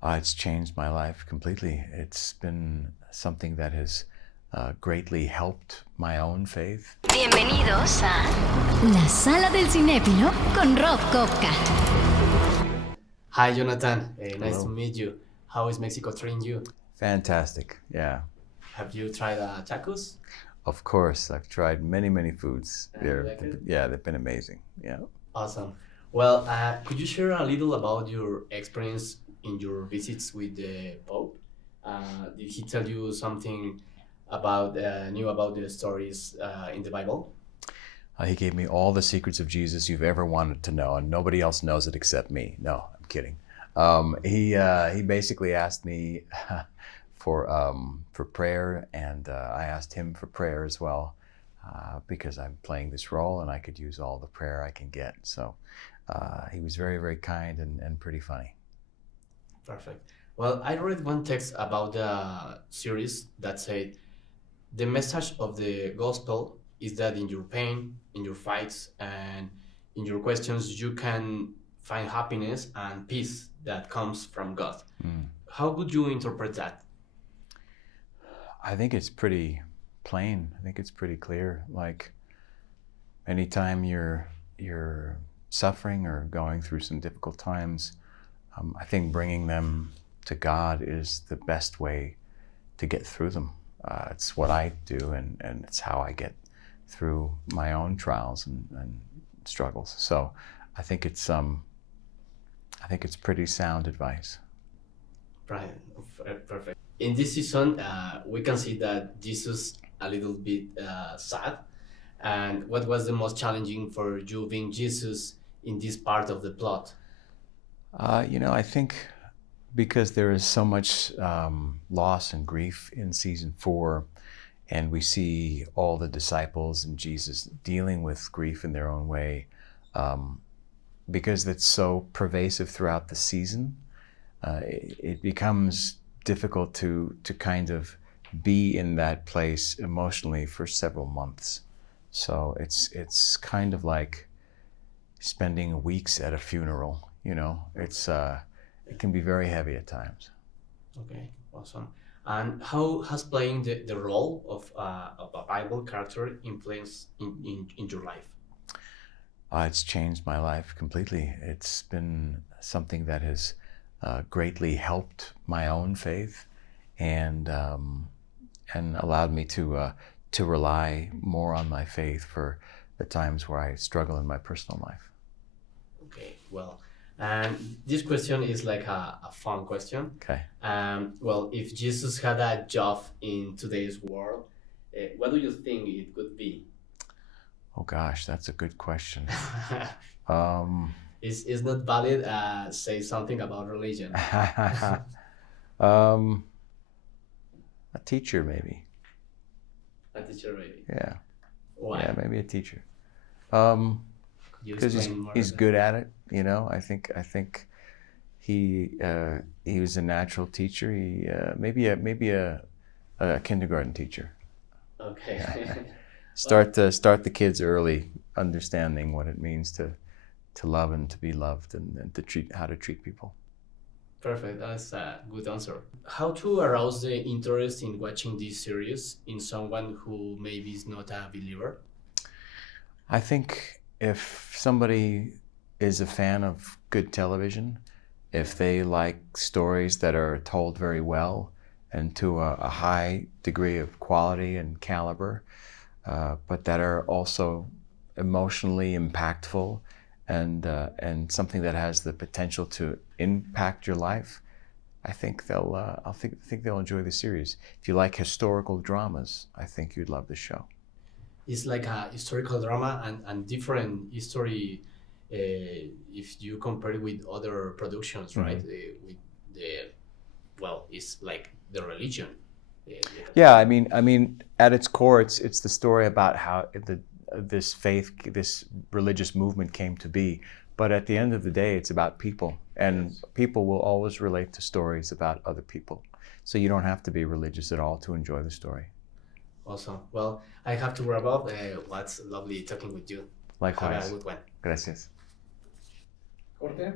It's changed my life completely. It's been something that has greatly helped my own faith. Bienvenidos a La Sala del Cinéfilo con Rob Kopka. Hi, Jonathan. Nice Hello. to meet you. How is Mexico treating you? Fantastic, yeah. Have you tried tacos? Of course, I've tried many foods. And you like it? Yeah, they've been amazing, yeah. Awesome. Well, could you share a little about your experience in your visits with the Pope? Did he tell you something about new about the stories in the Bible? He gave me all the secrets of Jesus you've ever wanted to know, and nobody else knows it except me. No, I'm kidding. He basically asked me for prayer, and I asked him for prayer as well, because I'm playing this role and I could use all the prayer I can get. So he was very kind and pretty funny. Perfect. Well, I read one text about the series that said the message of the gospel is that in your pain, in your fights, and in your questions, you can find happiness and peace that comes from God. How would you interpret that? I think it's pretty plain. I think it's pretty clear. Like, anytime you're suffering or going through some difficult times, I think bringing them to God is the best way to get through them. It's what I do, and it's how I get through my own trials and struggles. So I think it's pretty sound advice. Right, perfect. In this season, we can see that Jesus a little bit sad. And what was the most challenging for you being Jesus in this part of the plot? I think because there is so much loss and grief in season 4, and we see all the disciples and Jesus dealing with grief in their own way, because it's so pervasive throughout the season, it becomes difficult to kind of be in that place emotionally for several months. So it's kind of like spending weeks at a funeral. It can be very heavy at times. Okay, awesome. And how has playing the role of a Bible character influenced in your life? It's changed my life completely. It's been something that has greatly helped my own faith, and allowed me to rely more on my faith for the times where I struggle in my personal life. Okay, well, and this question is like a fun question. Okay. Well, if Jesus had a job in today's world, what do you think it could be? Oh gosh, that's a good question. It's not valid. Say something about religion. A teacher, maybe. A teacher, maybe. Yeah. Why? Yeah, maybe a teacher. Could you Because explain more he's about good at it. I think he was a natural teacher. He maybe a kindergarten teacher. that? Okay. Start the kids early, understanding what it means to love and to be loved, and how to treat people. Perfect. That's a good answer. How to arouse the interest in watching this series in someone who maybe is not a believer? I think if somebody is a fan of good television, if they like stories that are told very well and to a high degree of quality and caliber, but that are also emotionally impactful, and something that has the potential to impact your life, I think they'll enjoy the series. If you like historical dramas, I think you'd love the show. It's like a historical drama and different history if you compare it with other productions, right? With it's like the religion. Yeah, I mean, at its core, it's the story about how this religious movement came to be. But at the end of the day, it's about people, and people will always relate to stories about other people. So you don't have to be religious at all to enjoy the story. Awesome. Well, I have to wrap up. What's lovely talking with you. Likewise. Have a good one. Gracias. Corte.